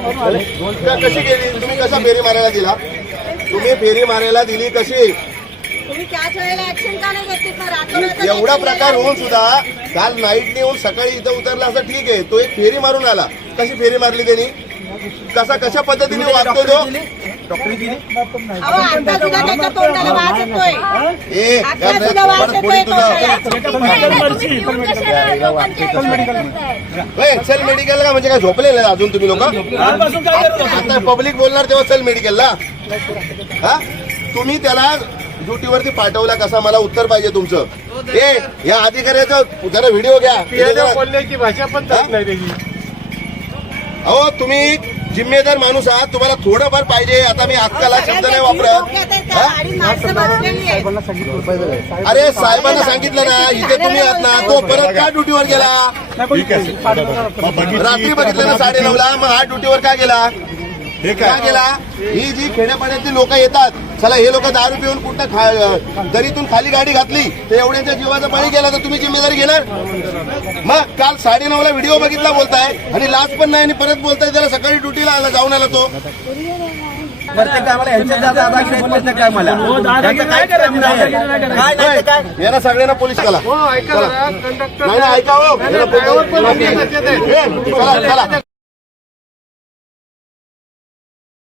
कशी गेली तुम्ही? कसा फेरी मारायला दिला तुम्ही? फेरी मारायला दिली कशी? तुम्ही त्याच वेळेला ऍक्शन का नाही घेतलीत मग? रातोरात एवढा प्रकार होऊन सुद्धा काल नाईटने येऊन सकाळी इथं उतरला असं ठीक आहे, तो एक फेरी मारून आला. कशी फेरी मारली त्यांनी? कशा पद्धतीने वागतो तो? अहो, आता सुद्धा त्याच्या तोंडाला वास येतोय. ए आता सुद्धा वास येतोय तोंडाला. चल मेडिकल का म्हणजे काय झोपलेलं आहे अजून तुम्ही लोक? आता पब्लिक बोलणार तेव्हा चल मेडिकलला. हा तुम्ही त्याला ड्युटीवरती पाठवला कसा? मला उत्तर पाहिजे तुमचं. ए या अधिकाऱ्याचं जरा व्हिडिओ घ्या. बोलण्याची भाषा पण नाही त्याची. अहो तुम्ही जिम्मेदार माणूस आहात, तुम्हाला थोडंफार पाहिजे. आता मी अक्काला शब्द नाही वापरत. आणि माणसं बसलेली आहेत. अरे साहेबांना सांगितलं ना इथे तुम्ही आहात ना, तो परत का ड्युटीवर गेला? रात्री बघितलं ना 9:30ला, मग हा ड्युटीवर का गेला? हे काय गेला? ही जी खेड्यापाड्यातली लोक येतात, चला हे लोक दारू पिऊन कुठं दरीतून खाली गाडी घातली तर एवढ्यांच्या जीवाचा बळी गेला तर तुम्ही जिम्मेदारी घेणार? मग काल 9:30ला व्हिडिओ बघितला बोलताय आणि लाच पण नाही आणि परत बोलताय त्याला सकाळी ड्युटीला आला जाऊन आला तो. यांना सगळ्यांना पोलीस कला नाही ऐका हो. चला चला